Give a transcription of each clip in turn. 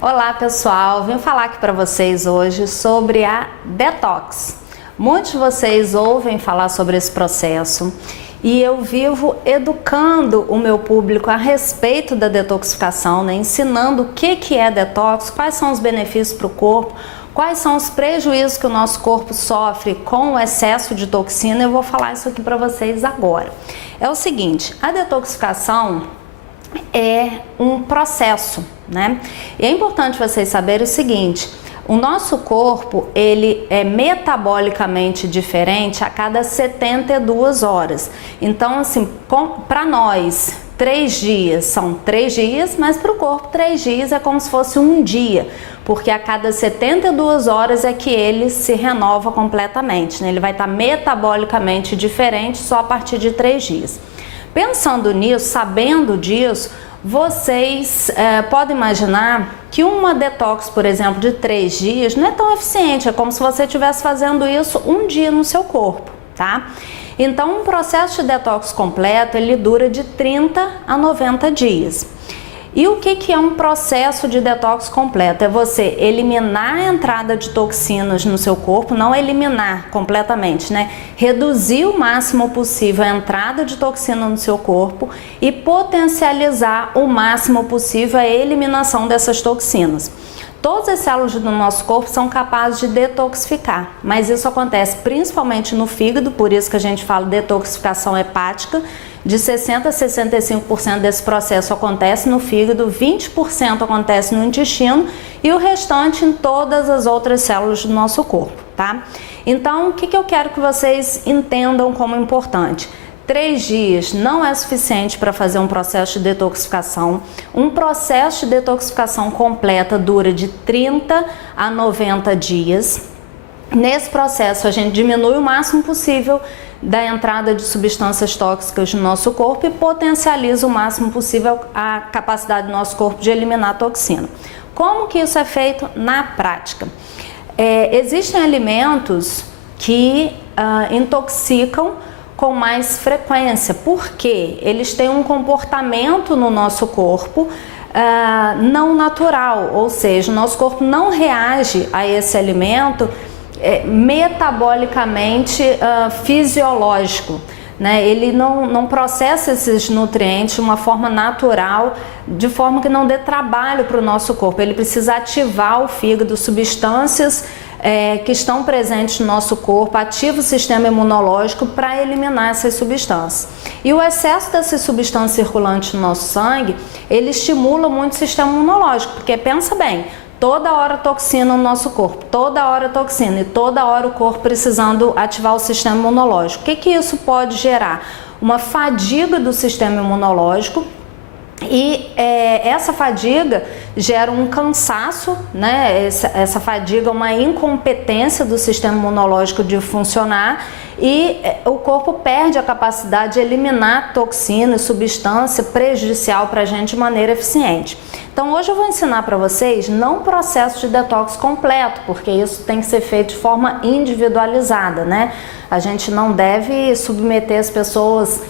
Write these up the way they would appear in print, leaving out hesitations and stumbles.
Olá pessoal, vim falar aqui para vocês hoje sobre a detox. Muitos de vocês ouvem falar sobre esse processo e eu vivo educando o meu público a respeito da detoxificação, né? Ensinando o que é detox, quais são os benefícios para o corpo, quais são os prejuízos que o nosso corpo sofre com o excesso de toxina. Eu vou falar isso aqui para vocês agora. É o seguinte, a detoxificação é um processo, né? E é importante vocês saberem o seguinte: o nosso corpo, ele é metabolicamente diferente a cada 72 horas. Então, assim, para nós, 3 dias são 3 dias, mas para o corpo 3 dias é como se fosse um dia, porque a cada 72 horas é que ele se renova completamente, né? Ele vai estar metabolicamente diferente só a partir de 3 dias. Pensando nisso, sabendo disso, vocês podem imaginar que uma detox, por exemplo, de 3 dias não é tão eficiente, é como se você estivesse fazendo isso um dia no seu corpo, tá? Então, um processo de detox completo, ele dura de 30 a 90 dias. E o que é um processo de detox completo? É você eliminar a entrada de toxinas no seu corpo, não eliminar completamente, né? Reduzir o máximo possível a entrada de toxina no seu corpo e potencializar o máximo possível a eliminação dessas toxinas. Todas as células do nosso corpo são capazes de detoxificar, mas isso acontece principalmente no fígado, por isso que a gente fala detoxificação hepática. De 60% a 65% desse processo acontece no fígado, 20% acontece no intestino e o restante em todas as outras células do nosso corpo, tá? Então, o que eu quero que vocês entendam como importante? 3 dias não é suficiente para fazer um processo de detoxificação. Um processo de detoxificação completa dura de 30 a 90 dias. Nesse processo, a gente diminui o máximo possível da entrada de substâncias tóxicas no nosso corpo e potencializa o máximo possível a capacidade do nosso corpo de eliminar a toxina. Como que isso é feito na prática? Existem alimentos que intoxicam com mais frequência, porque eles têm um comportamento no nosso corpo não natural, ou seja, o nosso corpo não reage a esse alimento metabolicamente fisiológico, né? Ele não processa esses nutrientes de uma forma natural, de forma que não dê trabalho para o nosso corpo. Ele precisa ativar o fígado, substâncias que estão presentes no nosso corpo, ativa o sistema imunológico para eliminar essas substâncias. E o excesso dessas substâncias circulantes no nosso sangue, ele estimula muito o sistema imunológico, porque pensa bem, toda hora toxina no nosso corpo, toda hora toxina e toda hora o corpo precisando ativar o sistema imunológico. O que isso pode gerar? Uma fadiga do sistema imunológico e essa fadiga gera um cansaço, né? Essa fadiga é uma incompetência do sistema imunológico de funcionar e o corpo perde a capacidade de eliminar toxina e substância prejudicial para a gente de maneira eficiente. Então hoje eu vou ensinar para vocês não um processo de detox completo, porque isso tem que ser feito de forma individualizada, né? A gente não deve submeter as pessoas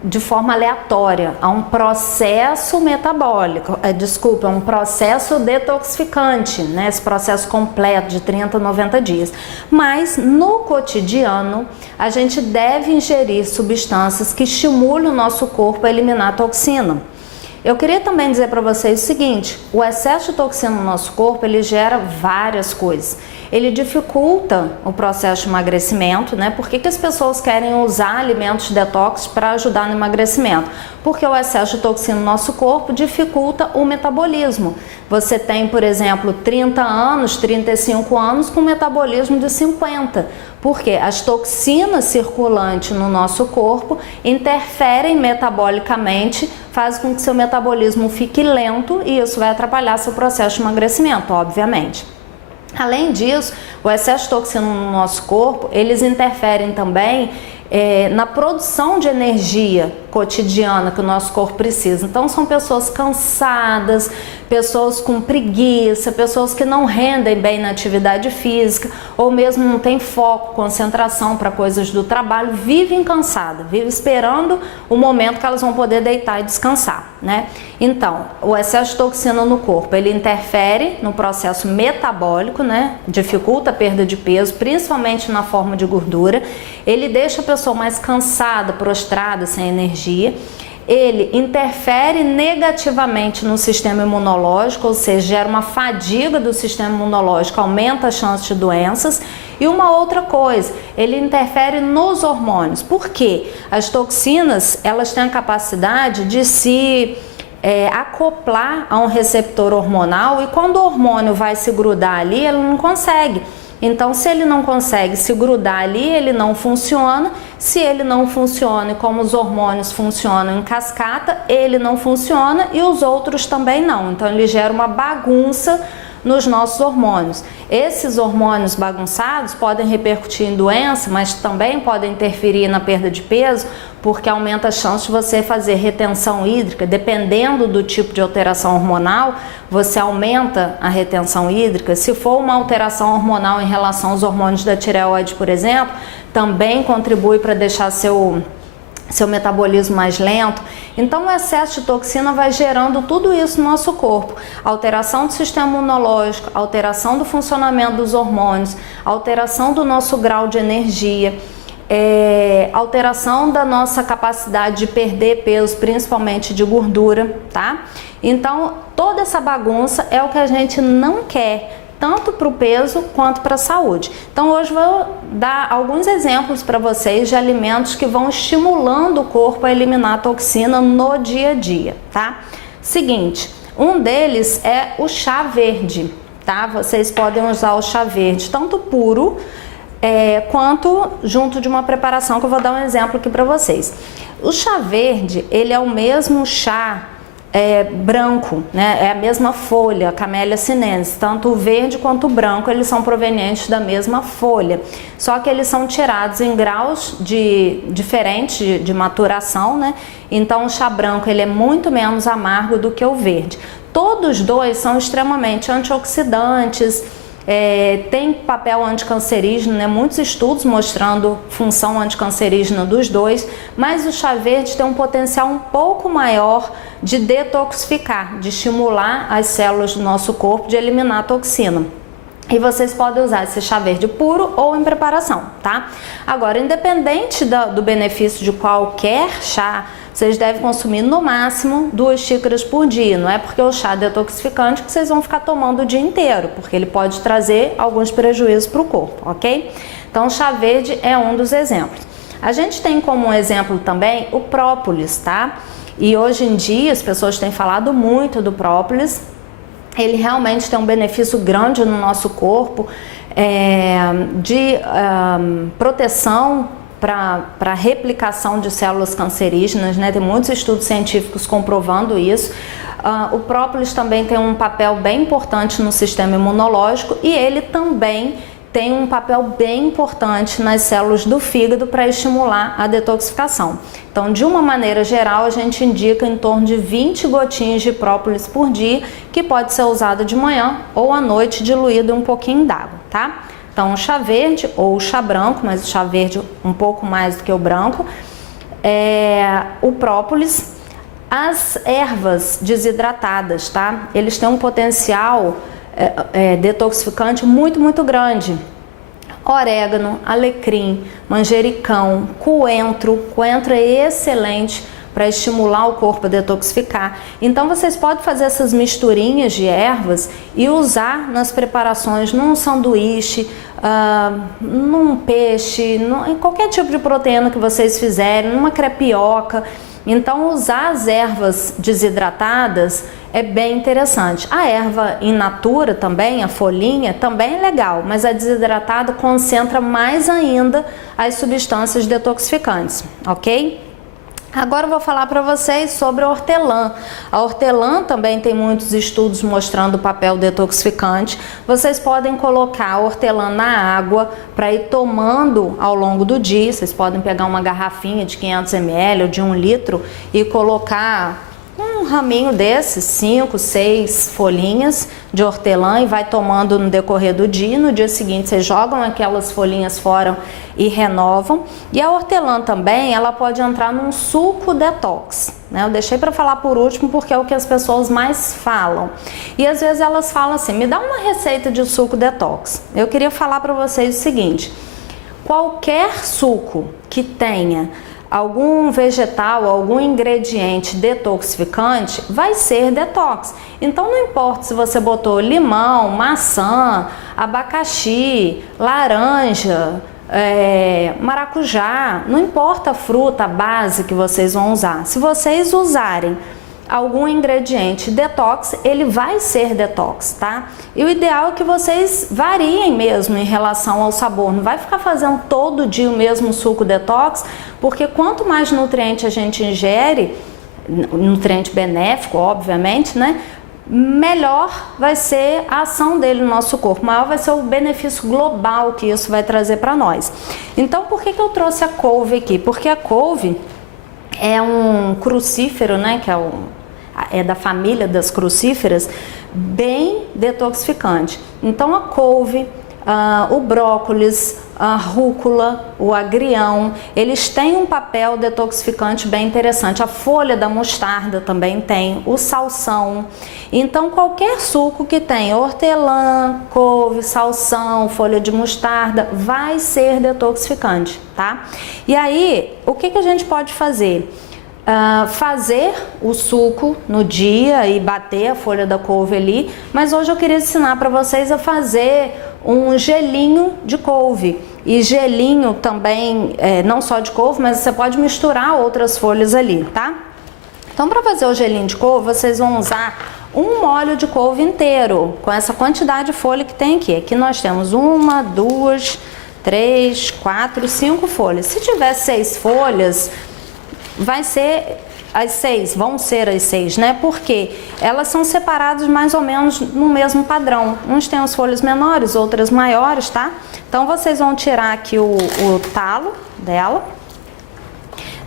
de forma aleatória a um processo metabólico, um processo detoxificante, né? Esse processo completo de 30 a 90 dias. Mas no cotidiano a gente deve ingerir substâncias que estimulem o nosso corpo a eliminar a toxina. Eu queria também dizer para vocês o seguinte: o excesso de toxina no nosso corpo, ele gera várias coisas. Ele dificulta o processo de emagrecimento, né? Por que as pessoas querem usar alimentos detox para ajudar no emagrecimento? Porque o excesso de toxina no nosso corpo dificulta o metabolismo. Você tem, por exemplo, 30 anos, 35 anos com metabolismo de 50. Porque as toxinas circulantes no nosso corpo interferem metabolicamente, fazem com que seu metabolismo fique lento e isso vai atrapalhar seu processo de emagrecimento, obviamente. Além disso, o excesso de toxina no nosso corpo, eles interferem também na produção de energia cotidiana que o nosso corpo precisa. Então são pessoas cansadas, pessoas com preguiça, pessoas que não rendem bem na atividade física ou mesmo não têm foco, concentração para coisas do trabalho, vivem cansadas, vivem esperando o momento que elas vão poder deitar e descansar, né? Então, o excesso de toxina no corpo, ele interfere no processo metabólico, né? Dificulta a perda de peso, principalmente na forma de gordura. Ele deixa a pessoa mais cansada, prostrada, sem energia. Ele interfere negativamente no sistema imunológico, ou seja, gera uma fadiga do sistema imunológico, aumenta a chance de doenças. E uma outra coisa, ele interfere nos hormônios. Por quê? As toxinas, elas têm a capacidade de se acoplar a um receptor hormonal, e quando o hormônio vai se grudar ali, ele não consegue. Então, se ele não consegue se grudar ali, ele não funciona. Se ele não funciona, e como os hormônios funcionam em cascata, ele não funciona e os outros também não. Então, ele gera uma bagunça nos nossos hormônios. Esses hormônios bagunçados podem repercutir em doença, mas também podem interferir na perda de peso, porque aumenta a chance de você fazer retenção hídrica. Dependendo do tipo de alteração hormonal, você aumenta a retenção hídrica. Se for uma alteração hormonal em relação aos hormônios da tireoide, por exemplo, também contribui para deixar seu metabolismo mais lento. Então o excesso de toxina vai gerando tudo isso no nosso corpo. Alteração do sistema imunológico, alteração do funcionamento dos hormônios, alteração do nosso grau de energia, alteração da nossa capacidade de perder peso, principalmente de gordura, tá? Então toda essa bagunça é o que a gente não quer, tanto para o peso quanto para a saúde. Então hoje vou dar alguns exemplos para vocês de alimentos que vão estimulando o corpo a eliminar a toxina no dia a dia, tá? Seguinte, um deles é o chá verde, tá? Vocês podem usar o chá verde tanto puro quanto junto de uma preparação, que eu vou dar um exemplo aqui para vocês. O chá verde, ele é o mesmo chá branco, né? É a mesma folha, Camellia sinensis. Tanto o verde quanto o branco, eles são provenientes da mesma folha, só que eles são tirados em graus diferentes de maturação, né? Então o chá branco, ele é muito menos amargo do que o verde. Todos dois são extremamente antioxidantes, tem papel anticancerígeno, né? Muitos estudos mostrando função anticancerígena dos dois, mas o chá verde tem um potencial um pouco maior de detoxificar, de estimular as células do nosso corpo, de eliminar a toxina. E vocês podem usar esse chá verde puro ou em preparação, tá? Agora, independente do benefício de qualquer chá, vocês devem consumir no máximo 2 xícaras por dia. Não é porque o chá é detoxificante que vocês vão ficar tomando o dia inteiro, porque ele pode trazer alguns prejuízos para o corpo, ok? Então, o chá verde é um dos exemplos. A gente tem como um exemplo também o própolis, tá? E hoje em dia as pessoas têm falado muito do própolis. Ele realmente tem um benefício grande no nosso corpo, de proteção para replicação de células cancerígenas, né? Tem muitos estudos científicos comprovando isso. O própolis também tem um papel bem importante no sistema imunológico e ele também tem um papel bem importante nas células do fígado para estimular a detoxificação. Então, de uma maneira geral, a gente indica em torno de 20 gotinhas de própolis por dia, que pode ser usado de manhã ou à noite, diluído em um pouquinho d'água, tá? Então, o chá verde ou o chá branco, mas o chá verde um pouco mais do que o branco, o própolis, as ervas desidratadas, tá? Eles têm um potencial detoxificante muito, muito grande. Orégano, alecrim, manjericão, coentro. Coentro é excelente para estimular o corpo a detoxificar. Então vocês podem fazer essas misturinhas de ervas e usar nas preparações, num sanduíche, num peixe, em qualquer tipo de proteína que vocês fizerem, numa crepioca. Então usar as ervas desidratadas é bem interessante. A erva in natura também, a folhinha, também é legal, mas a desidratada concentra mais ainda as substâncias detoxificantes, ok? Agora eu vou falar para vocês sobre a hortelã. A hortelã também tem muitos estudos mostrando o papel detoxificante. Vocês podem colocar a hortelã na água para ir tomando ao longo do dia. Vocês podem pegar uma garrafinha de 500 ml ou de 1 litro e colocar um raminho desses, 5, 6 folhinhas de hortelã e vai tomando no decorrer do dia. No dia seguinte vocês jogam aquelas folhinhas fora e renovam. E a hortelã também, ela pode entrar num suco detox, né? Eu deixei para falar por último porque é o que as pessoas mais falam. E às vezes elas falam assim, me dá uma receita de suco detox. Eu queria falar para vocês o seguinte, qualquer suco que tenha algum vegetal, algum ingrediente detoxificante, vai ser detox. Então não importa se você botou limão, maçã, abacaxi, laranja, maracujá, não importa a fruta, a base que vocês vão usar. Se vocês usarem algum ingrediente detox, ele vai ser detox, tá? E o ideal é que vocês variem mesmo em relação ao sabor. Não vai ficar fazendo todo dia o mesmo suco detox, porque quanto mais nutriente a gente ingere, nutriente benéfico, obviamente, né? Melhor vai ser a ação dele no nosso corpo, maior vai ser o benefício global que isso vai trazer para nós. Então, por que eu trouxe a couve aqui? Porque a couve é um crucífero, né? Que é da família das crucíferas, bem detoxificante. Então a couve, o brócolis, a rúcula, o agrião, eles têm um papel detoxificante bem interessante. A folha da mostarda também tem, o salsão. Então qualquer suco que tenha hortelã, couve, salsão, folha de mostarda, vai ser detoxificante, tá? E aí, o que a gente pode fazer? Fazer o suco no dia e bater a folha da couve ali, mas hoje eu queria ensinar para vocês a fazer um gelinho de couve. E gelinho também, não só de couve, mas você pode misturar outras folhas ali, tá? Então, para fazer o gelinho de couve, vocês vão usar um molho de couve inteiro, com essa quantidade de folha que tem aqui. Aqui nós temos 1, 2, 3, 4, 5 folhas. Se tiver 6 folhas, vai ser as 6, vão ser as 6, né? Porque elas são separadas mais ou menos no mesmo padrão. Uns têm as folhas menores, outras maiores, tá? Então vocês vão tirar aqui o talo dela.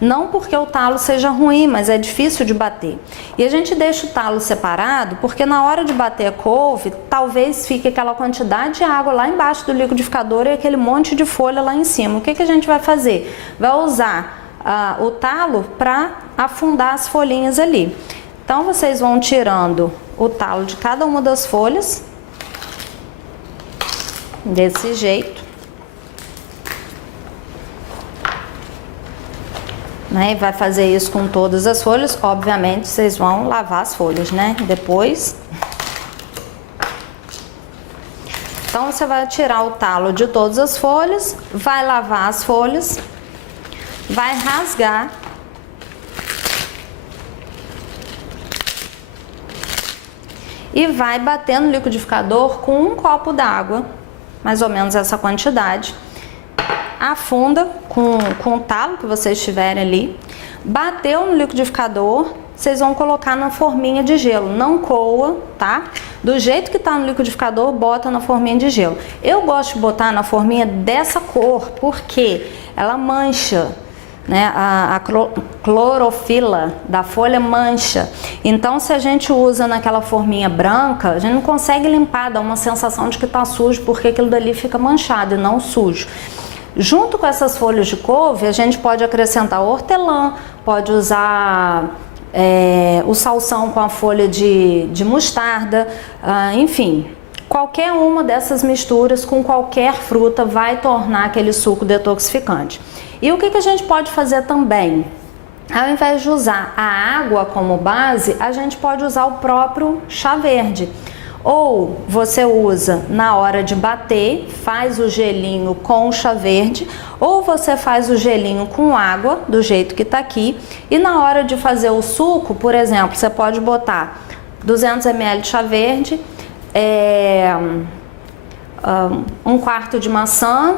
Não porque o talo seja ruim, mas é difícil de bater. E a gente deixa o talo separado porque na hora de bater a couve, talvez fique aquela quantidade de água lá embaixo do liquidificador e aquele monte de folha lá em cima. O que a gente vai fazer? Vai usar o talo para afundar as folhinhas ali. Então vocês vão tirando o talo de cada uma das folhas desse jeito, né? E vai fazer isso com todas as folhas. Obviamente vocês vão lavar as folhas, né? Depois. Então você vai tirar o talo de todas as folhas, vai lavar as folhas, vai rasgar e vai bater no liquidificador com um copo d'água, mais ou menos essa quantidade. Afunda com o talo que vocês tiverem ali. Bateu no liquidificador, vocês vão colocar na forminha de gelo. Não coa, tá? Do jeito que tá no liquidificador, bota na forminha de gelo. Eu gosto de botar na forminha dessa cor, porque ela mancha, né? A clorofila da folha mancha. Então, se a gente usa naquela forminha branca, a gente não consegue limpar, dá uma sensação de que tá sujo, porque aquilo dali fica manchado e não sujo. Junto com essas folhas de couve, a gente pode acrescentar hortelã, pode usar o salsão com a folha de mostarda, enfim. Qualquer uma dessas misturas com qualquer fruta vai tornar aquele suco detoxificante. E o que a gente pode fazer também? Ao invés de usar a água como base, a gente pode usar o próprio chá verde. Ou você usa na hora de bater, faz o gelinho com o chá verde, ou você faz o gelinho com água, do jeito que tá aqui, e na hora de fazer o suco, por exemplo, você pode botar 200 ml de chá verde, 1/4 de maçã,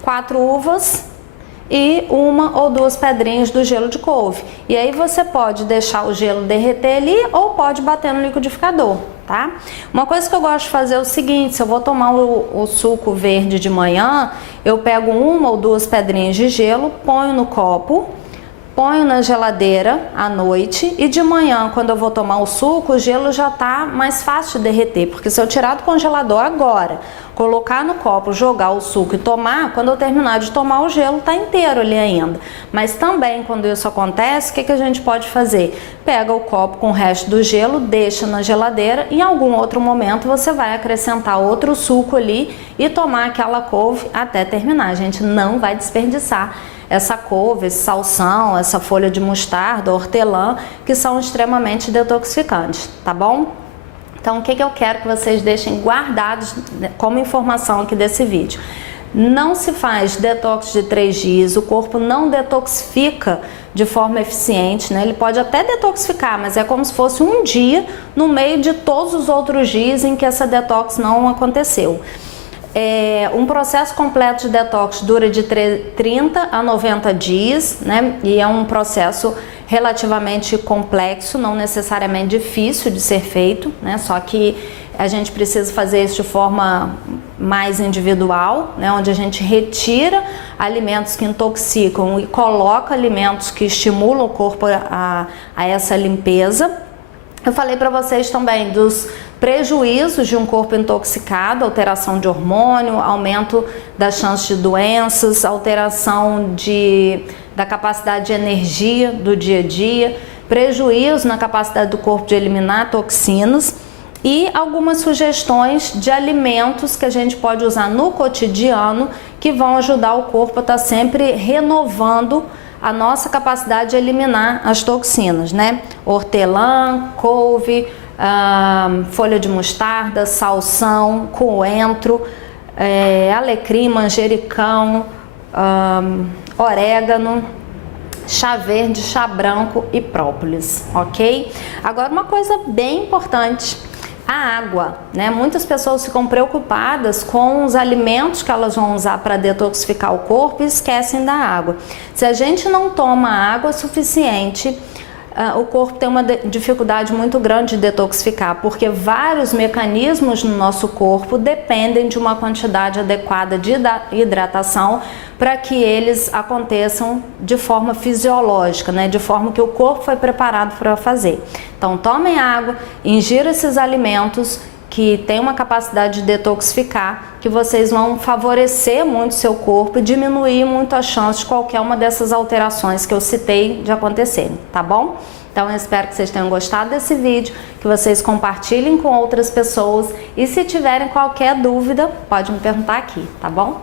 4 uvas e 1 ou 2 pedrinhas do gelo de couve. E aí você pode deixar o gelo derreter ali ou pode bater no liquidificador, tá? Uma coisa que eu gosto de fazer é o seguinte: se eu vou tomar o suco verde de manhã, eu pego 1 ou 2 pedrinhas de gelo, ponho no copo, ponho na geladeira à noite e de manhã, quando eu vou tomar o suco, o gelo já tá mais fácil de derreter, porque se eu tirar do congelador agora, colocar no copo, jogar o suco e tomar, quando eu terminar de tomar, o gelo tá inteiro ali ainda. Mas também, quando isso acontece, o que a gente pode fazer? Pega o copo com o resto do gelo, deixa na geladeira e em algum outro momento você vai acrescentar outro suco ali e tomar aquela couve até terminar. A gente não vai desperdiçar essa couve, esse salsão, essa folha de mostarda, hortelã, que são extremamente detoxificantes, tá bom? Então, o que eu quero que vocês deixem guardados como informação aqui desse vídeo? Não se faz detox de 3 dias, o corpo não detoxifica de forma eficiente, né? Ele pode até detoxificar, mas é como se fosse um dia no meio de todos os outros dias em que essa detox não aconteceu. Um processo completo de detox dura de 30 a 90 dias, né? E é um processo relativamente complexo, não necessariamente difícil de ser feito, né? Só que a gente precisa fazer isso de forma mais individual, né? Onde a gente retira alimentos que intoxicam e coloca alimentos que estimulam o corpo a essa limpeza. Eu falei para vocês também dos prejuízos de um corpo intoxicado, alteração de hormônio, aumento das chances de doenças, alteração da capacidade de energia do dia a dia, prejuízo na capacidade do corpo de eliminar toxinas e algumas sugestões de alimentos que a gente pode usar no cotidiano que vão ajudar o corpo a estar sempre renovando a nossa capacidade de eliminar as toxinas, né? Hortelã, couve, folha de mostarda, salsão, coentro, alecrim, manjericão, orégano, chá verde, chá branco e própolis, ok? Agora, uma coisa bem importante: a água, né? Muitas pessoas ficam preocupadas com os alimentos que elas vão usar para detoxificar o corpo e esquecem da água. Se a gente não toma água suficiente, o corpo tem uma dificuldade muito grande de detoxificar, porque vários mecanismos no nosso corpo dependem de uma quantidade adequada de hidratação para que eles aconteçam de forma fisiológica, né? De forma que o corpo foi preparado para fazer. Então, tomem água, ingiram esses alimentos que têm uma capacidade de detoxificar, que vocês vão favorecer muito o seu corpo e diminuir muito a chance de qualquer uma dessas alterações que eu citei de acontecerem, tá bom? Então eu espero que vocês tenham gostado desse vídeo, que vocês compartilhem com outras pessoas e se tiverem qualquer dúvida, pode me perguntar aqui, tá bom?